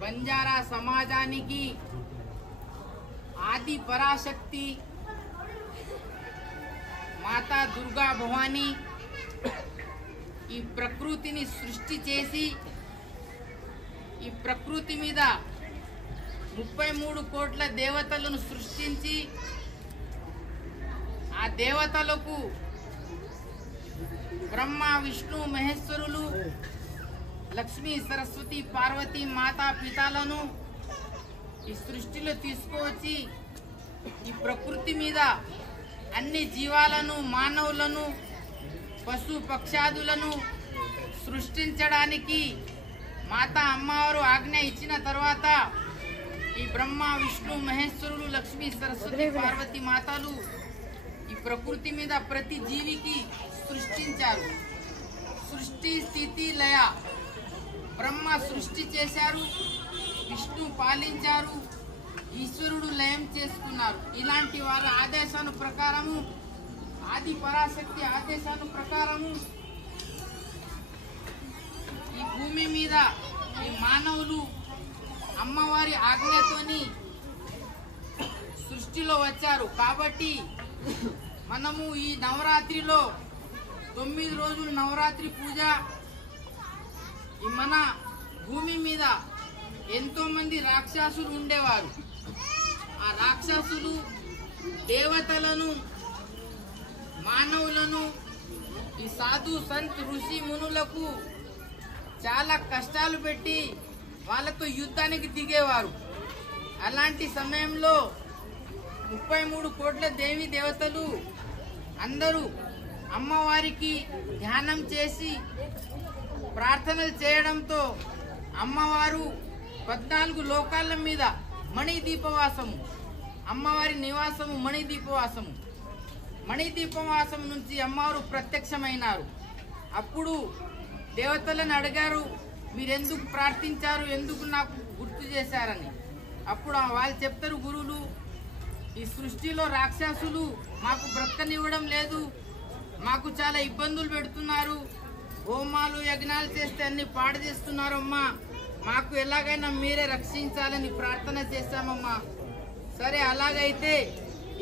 బంజారా సమాజానికి ఆది పరాశక్తి మాతా దుర్గా భవాని ఈ ప్రకృతిని సృష్టి చేసి ఈ ప్రకృతి మీద 33 కోట్ల దేవతలను సృష్టించి ఆ దేవతలకు బ్రహ్మ విష్ణు మహేశ్వరులు లక్ష్మీ సరస్వతి పార్వతి మాతా పితాలను ఈ సృష్టిలో తీసుకువచ్చి ఈ ప్రకృతి మీద అన్ని జీవాలను మానవులను పశు పక్షాదులను సృష్టించడానికి మాతా అమ్మవారు ఆజ్ఞ ఇచ్చిన తర్వాత ఈ బ్రహ్మ విష్ణు మహేశ్వరులు లక్ష్మీ సరస్వతి పార్వతి మాతలు ఈ ప్రకృతి మీద ప్రతి జీవికి సృష్టించారు. సృష్టి స్థితి లయ. బ్రహ్మ సృష్టి చేశారు, విష్ణు పాలించారు, ఈశ్వరుడు లయం చేసుకున్నారు. ఇలాంటి వారి ఆదేశాను ప్రకారము ఆది పరాశక్తి ఆదేశాను ప్రకారము ఈ భూమి మీద ఈ మానవులు అమ్మవారి ఆజ్ఞతోని సృష్టిలో వచ్చారు. కాబట్టి మనము ఈ నవరాత్రిలో 9 రోజులు నవరాత్రి పూజ ఈ మన భూమి మీద ఎంతో మంది రాక్షసులు ఉండేవారు. ఆ రాక్షసులు దేవతలను మానవులను ఈ సాధు సంత్ ఋషి మునులకు చాలా కష్టాలు పెట్టి వాళ్ళతో యుద్ధానికి దిగేవారు. అలాంటి సమయంలో 33 కోట్ల దేవి దేవతలు అందరూ అమ్మవారికి ధ్యానం చేసి ప్రార్థనలు చేయడంతో అమ్మవారు 14 లోకాల మీద మణిదీపవాసము అమ్మవారి నివాసము మణిదీపవాసం నుంచి అమ్మవారు ప్రత్యక్షమైనారు. అప్పుడు దేవతలను అడిగారు, మీరెందుకు ప్రార్థించారు, ఎందుకు నాకు గుర్తు చేశారని. అప్పుడు వాళ్ళు చెప్తారు, గురువులు ఈ సృష్టిలో రాక్షసులు మాకు బ్రతకనివ్వడం లేదు, మాకు చాలా ఇబ్బందులు పెడుతున్నారు, హోమాలు యజ్ఞాలు చేస్తే అన్ని పాడు చేస్తున్నారు అమ్మా, మాకు ఎలాగైనా మీరే రక్షించాలని ప్రార్థన చేశామమ్మా. సరే అలాగైతే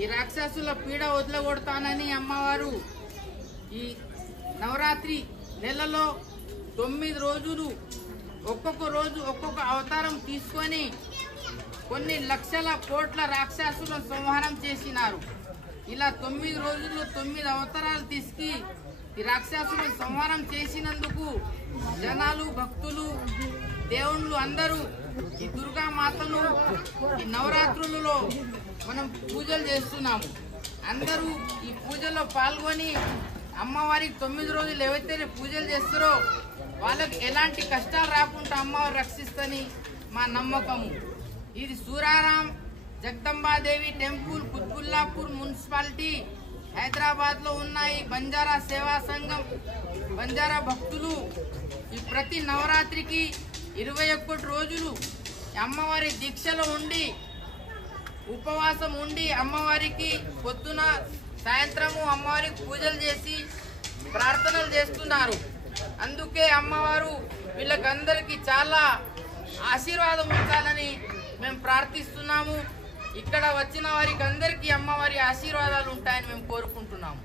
ఈ రాక్షసుల పీడ వదలగొడతానని అమ్మవారు ఈ నవరాత్రి నెలలో 9 రోజులు ఒక్కొక్క రోజు ఒక్కొక్క అవతారం తీసుకొని కొన్ని లక్షల కోట్ల రాక్షసులను సంహారం చేసినారు. ఇలా 9 రోజుల్లో 9 అవతారాలు తీసుకు ఈ రాక్షసులను సంహారం చేసినందుకు జనాలు భక్తులు దేవుళ్ళు అందరూ ఈ దుర్గామాతను ఈ నవరాత్రులలో మనం పూజలు చేస్తున్నాము. అందరూ ఈ పూజలో పాల్గొని అమ్మవారికి 9 రోజులు ఎవరైతే పూజలు చేస్తారో వాళ్ళకి ఎలాంటి కష్టాలు రాకుండా అమ్మవారు రక్షిస్తని మా నమ్మకము. ఇది సూరారాం జగదంబాదేవి టెంపుల్ కుత్బుల్లాపూర్ మున్సిపాలిటీ హైదరాబాద్లో ఉన్నాయి. బంజారా సేవా సంఘం బంజారా భక్తులు ఈ ప్రతి నవరాత్రికి 21 రోజులు అమ్మవారి దీక్షలో ఉండి ఉపవాసం ఉండి అమ్మవారికి పొద్దున సాయంత్రము అమ్మవారికి పూజలు చేసి ప్రార్థనలు చేస్తున్నారు. అందుకే అమ్మవారు వీళ్ళకందరికీ చాలా ఆశీర్వాదం ఉంచాలని మేము ప్రార్థిస్తున్నాము. ఇక్కడ వచ్చిన వారికి అందరికీ అమ్మవారి ఆశీర్వాదాలు ఉంటాయని మేము కోరుకుంటున్నాము.